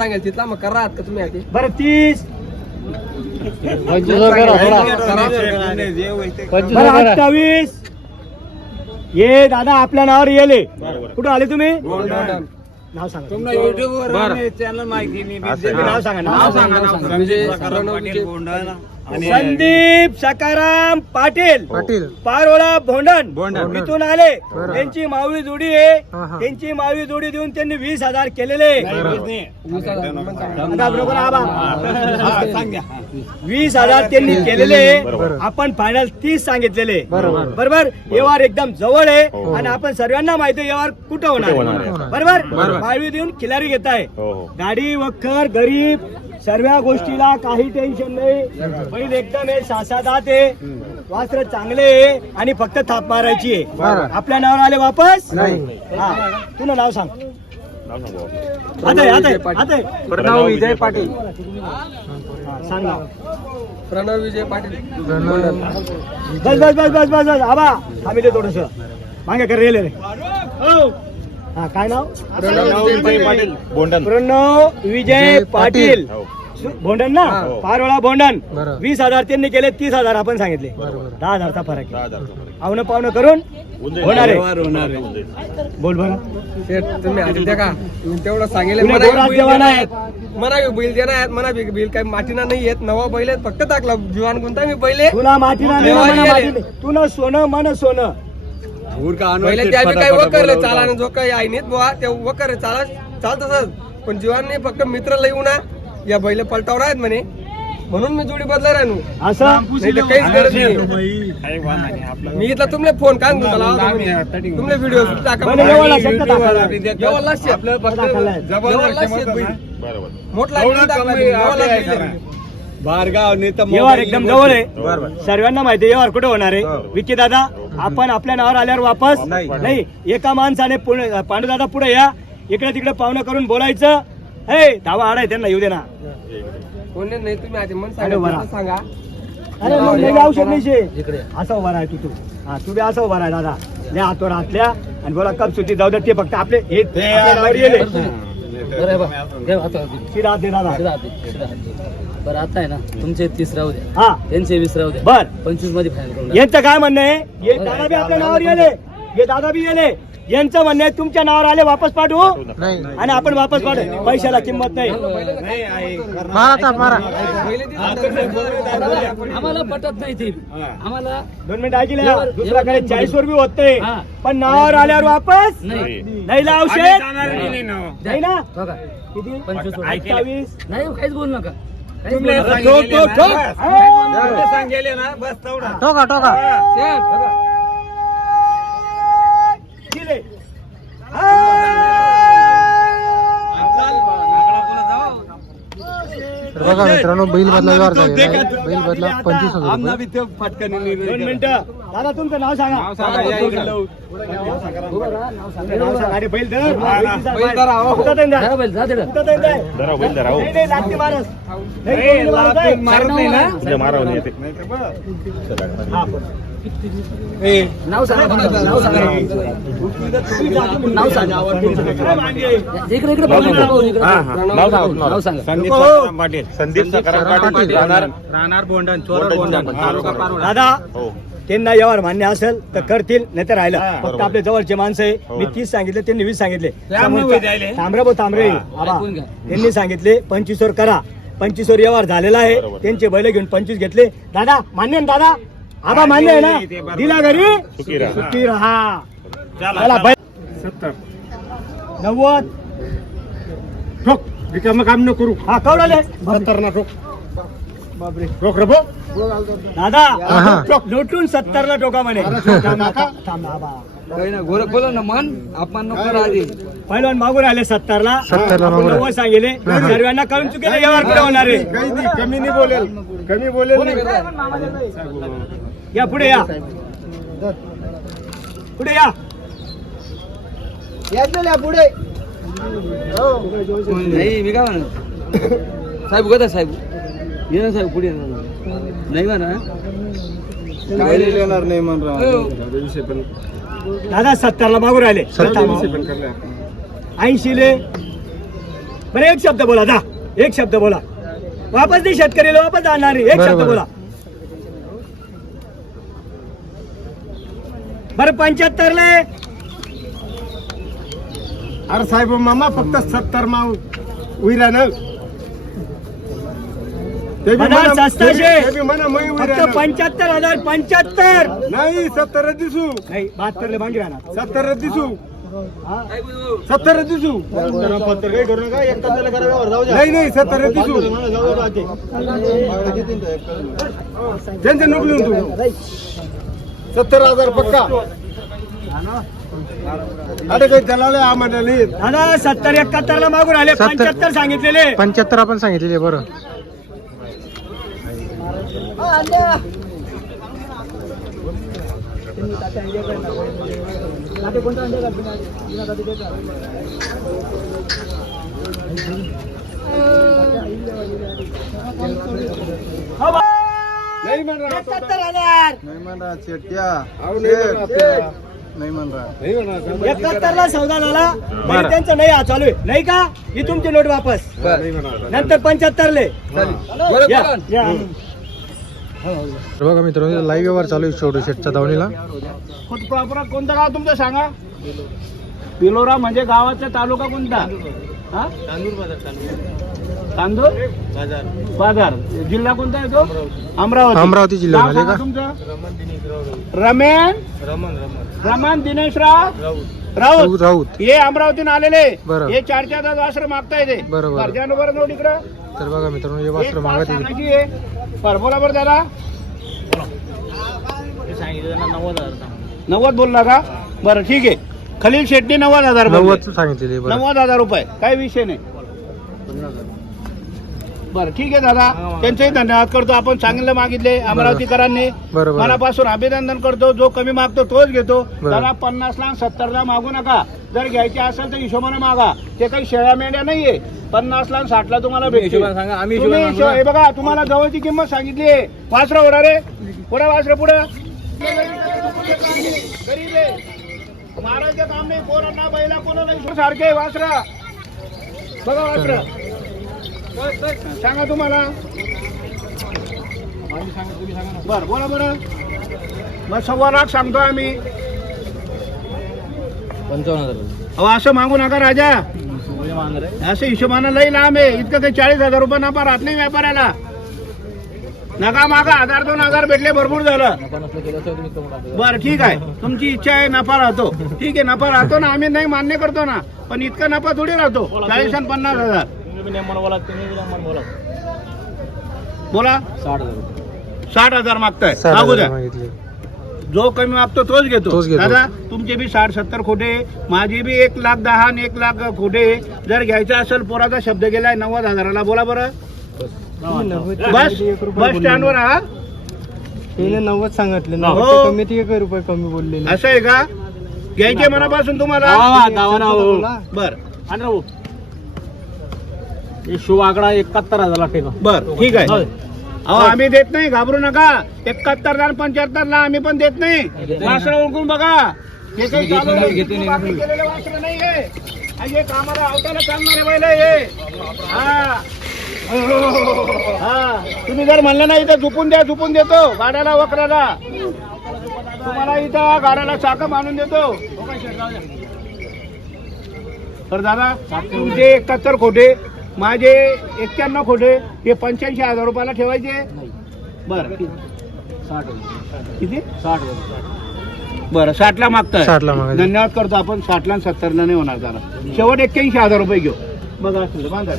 सांगेल तिथला मग करा आहात का तुम्ही आधी. बरं तीस. बरं अठ्ठावीस. ये दादा आपल्या नावावर येले कुठं आले तुम्ही? नाव सांगा. नाव सांगा नाव सांगा विजय प्रणव विजय संदीप सकाराम पाटील पाटील. पारोळा भोंडण भोंडण. इथून आले. त्यांची मावळी जोडी आहे. हा, हा. त्यांची मावळी जोडी देऊन त्यांनी वीस हजार केलेले. वीस हजार. त्यांनी केलेले. आपण फायनल तीस सांगितलेले. बरोबर. बरोबर? व्यवहार एकदम जवळ आहे. हो. आणि आपण सर्वांना माहिती आहे व्यवहार कुठं होणार. बरोबर. माळवी देऊन खिलारी घेत आहे हो हो. गाडी वखर गरीब सर्व गोष्टीला काही टेन्शन नाही. बैल एकदम आहे सासादात आहे. वास्त्र चांगले आहे आणि फक्त थाप मारायची आहे. आपल्या नावावर आले वापस? नाही. हा. तुला नाव सांग. आता आहे, आता आहे, विजय पाटील. आता आहे. प्रणव विजय पाटील. हा, सांग नाव. प्रणव विजय पाटील. बस बस बस बस बस बस. आबा आम्ही ते थोडस. मागे कर रेले रे हो. हा काय नाव? प्रणव विजय पाटील. बोंडन. प्रणव विजय पाटील. हो. भोंडन ना? हो. पारवळा भोंडन. वीस हजार त्यांनी केले तीस हजार आपण सांगितले. बरोबर. दहा हजारचा फरक रुपये. पावणं करून. होणार आहे. बोल बरं. तुम्ही का? तेवढं बिल जवान देणार आहेत. बिल देणार आहेत. मना बिल बिल काही माटीना नाही येत नवा बैल आहेत. फक्त टाकला. जीवान कोणता मी पहिले. तुला नाही. तू ना सोनं मन सोनं. पहिले ते आम्ही काही वकरले चाला जो काही आहे नाहीत बुवा ते वकर चाला चालत तसंच पण जीवान फक्त मित्र लई ना या बैल पलटावर आहेत म्हणे. म्हणून मी जोडी बदला राहू असं? नाही तर काहीच गरज नाही. मी इथला तुमले फोन काय तुमले व्हिडिओ टाका मोठला व्यवहार एकदम जवळ आहे. सर्वांना माहिती आहे व्यवहार कुठे होणार आहे? विकी दादा आपण आपल्या नावावर आल्यावर वापस? नाही. एका माणसाने पुणे- पांडुदादा पुढे या. इकडे तिकडे पाहुणं करून बोलायचं. हे धावा आडाय त्यांना येऊ दे ना. कोणी नाही तुम्ही आधी मन अरे बरा. सांगा सांगा. अरे मग लई औषध नाही शे. असं उभा राह तू तू. हा तू बी असं उभा राह दादा. लय हातवर हातल्या आणि बोला कप सुट्टी जाऊ दे ते फक्त आपले हे दादा. बरं आता आहे ना. तुमचे तीस राहू द्या. हा. त्यांचे वीस राहू द्या. बर. पंचवीसमध्ये फायनल करून टाका. यांचं काय म्हणणं आहे? हे दादा बी आपल्या नावावर गेले हे दादा बी गेले यांचं म्हणणं आहे तुमच्या नावावर आले वापस पाठवू? नाही. आणि आपण वापस पाठवू. पैशाला किंमत नाही. मारा ताप मारा. आम्हाला पटत नाही ते. आम्हाला दोन मिनिट ऐकले दुसऱ्याकडे चाळीस वर बी होते. हा. पण नावावर आल्यावर वापस? नाही. नाही औषध? नाही ना? बघा. किती? पंचवीस वर. अठ्ठावीस? नाही काहीच बोलू नका. टोका टोका बघा मित्रांनो बैल बदला व्यवहार झालेला आहे बैल बदला पंचवीस हजार रुपये. दोन मिनिटं. दादा तुमचं नाव सांगा नाव सांगा अरे बैल धर. बैल धरा, हो. कुठं तरी द्या. जरा बैल, जा तिकडं. कुठं तरी द्या. जरा बैल जरा हो नाही, नाही, लागते मारस. नाही, कोणी मारत आहे. तुझ्या मारावं येते हा, बरं. नाव सांगा तुमचं, नाव सांगा नाव सांगा काय मागे? इकडे इकडे बघू नका, भाऊ, इकडे. हा, हा. नाव सांगा तुमचं. नाव सांगा संदीप सकाराम पाटील राहणार दादा हो त्यांना यावर मान्य असेल तर करतील नाही तर राहिलं फक्त. आपले जवळचे माणसं आहे. हो. मी तीस सांगितले त्यांनी वीस सांगितले. तांबरे भाऊ तांबरे आबा. त्यांनी सांगितले पंचवीस वर करा. पंचवीस वर व्यवहार झालेला आहे. त्यांचे बैल घेऊन पंचवीस घेतले. दादा मान्य ना दादा? आबा मान्य आहे ना? दिला घरी? सुखी राहा. सुखी राहा. चला बैल. नव्वद. ठोक. रिकामं काम न करू. हा कवडाले सत्तर ना ठोक. बापरे. दादा. लोटून सत्तर ला ठोका म्हणे थांब, थांब, आबा. पहिलवान मागून आले सत्तर ला 70 ला मागून आले. नव्वद सांगितले. सर्वांना कळून चुकीचे व्यवहार कुठे होणार आहे. कमी नाही बोलेल. कमी बोलेल या पुढे या. पुढे या. पुढे. नाही मी काय म्हणा साहेब उगा साहेब. ये ना साहेब पुढे ये ना. नाही म्हणा. काय येणार नाही म्हण दादा सत्तर ला मागून. राहिले. ऐंशी ले. बरं एक शब्द बोला जा. एक शब्द बोला. वापस नाही शेतकरीला वापस आणणार नाही. एक शब्द. बोला. बरं पंच्याहत्तर ले. अरे साहेब मामा फक्त सत्तर माव. उइरानं ते बी म्हणा म्हणा- सस्ताशे. ते बी- ते बी म्हणा मै फक्त उइरानं. पंच्याहत्तर हजार पंच्याहत्तर. नाही सत्तर दिसू. नाही बहात्तर मागे राहणार. सत्तर दिसू. सत्तर दिसू. नाही नाही सत्तर दिसू. त्यांचे नुकलून तू. सत्तर हजार पक्का. अरे काही दलाल आहे आम्हाला नाही येत. दादा सत्तर एकाहत्तर ला मागून आले सत्तर. पंच्याहत्तर सांगितलेले. पंच्याहत्तर आपण सांगितलेले बरं. नाही म्हणणार एकाहत्तर हजार नाही म्हणणार शेट्या नाही म्हणणार नाही म्हणणार एकाहत्तर ला सौदा झाला त्यांचं नाही हा चालू आहे नाही का ही तुमची नोट वापस नंतर पंच्याहत्तर ले या, या. तर बघा मित्रांनो लाईव्ह व्यवहार चालू आहे छोटू शेटच्या धावणीला प्रॉपर कोणतं गाव तुमचं सांगा? पिलोरा म्हणजे गावाचा तालुका कोणता? हा? तांदूर बाजार. जिल्हा कोणता आहे तो? अमरावती. अमरावती नाव का? तुमचं? रमेन रमण दिनेशराव? राऊत. राऊत हे अमरावतीन आलेले. बरं. हे चार चार तास वासर मागताय ते. बरं, बरं. बरं बरं नोट इकडं. तर बघा मित्रांनो हे एक वस्त्र तास मागत आहे आहे. बरं बोला बरं दादा. नव्वद बोलला का? बरं ठीक आहे. खलील शेट्टी नव्वद हजार बोलले. नव्वद सांगितलेले बरं. नव्वद हजार रुपये. काही विषय नाही. बरं ठीक आहे दादा. त्यांचेही धन्यवाद करतो. आपण चांगलं मागितले अमरावतीकरांनी. मनापासून अभिनंदन करतो. जो कमी मागतो तोच घेतो. दादा पन्नास ला सत्तरला मागू नका. जर घ्यायचे असेल तर हिशोबाने मागा. ते काही शेळ्या मेंढ्या नाहीये. पन्नास ला साठला तुम्हाला भेटतील. तुम्ही हिशो- हे बघा तुम्हाला जवळची किंमत सांगितली वासरा उडा रे पुढे वासरा पुढे. गरीब आहे. महाराजचं काम नाही. पोरांना बैला कोणाला हिशोब सारखे वासरा. बघा वासरा. सांगा तुम्हाला. बर बोला बरं. मग सव्वा लाख सांगतो आम्ही. अहो असं मागू नका राजा. असं हिशोबानं लई लांब आहे. इतकं काही चाळीस हजार रुपये नफा राहत नाही व्यापाऱ्याला. नका मागा. हजार दोन हजार भेटले भरपूर झालं. बर ठीक आहे. तुमची इच्छा आहे नफा राहतो. ठीक आहे नफा राहतो ना. आम्ही नाही मान्य करतो ना. पण इतका नफा थोडी राहतो. चाळीस आणि पन्नास हजार. बोला साठ हजार. मागताय. साठ हजार द्या. जो कमी मागतो तोच घेतो. दादा तुमचे बी साठ सत्तर खोटे माझे बी एक लाख दहा आणि एक लाख खोटे. जर घ्यायचा असेल पोराचा शब्द गेलाय नव्वद हजाराला बोला बरं. बस बस स्टँडवर हा. नव्वद सांगितले. हो. कमी एक रुपये कमी बोललेले. असं आहे का? घ्यायचे मनापासून तुम्हाला? बर. आकडा एकाहत्तर हजार ठेका बर ठीक आहे. अहो आम्ही देत नाही घाबरू नका. एकाहत्तर ला पंच्याहत्तर ला आम्ही पण देत नाही. वासरं ओळखून बघा. हे काही केलेलं वासरं नाहीये. आणि हे कामाला अवताला चालणारे बैल आहे हे. हा. हा. तुम्ही जर म्हणलं नाही तर झुपून द्या झुपून देतो. गाड्याला वकराला. तुम्हाला इथं गाड्याला चाक मानून देतो. तर दादा तुमचे एकाहत्तर खोटे माझे एक्क्याण्णव खोटे हे पंच्याऐंशी हजार रुपयाला ठेवायचे. बर. किती? साठ बरं साठला मागताय. साठला मागायचे. धन्यवाद करतो आपण. साठला आणि सत्तरला नाही होणार दादा शेवट एक्क्याऐंशी हजार रुपये घेऊ. बघा असं बांधा.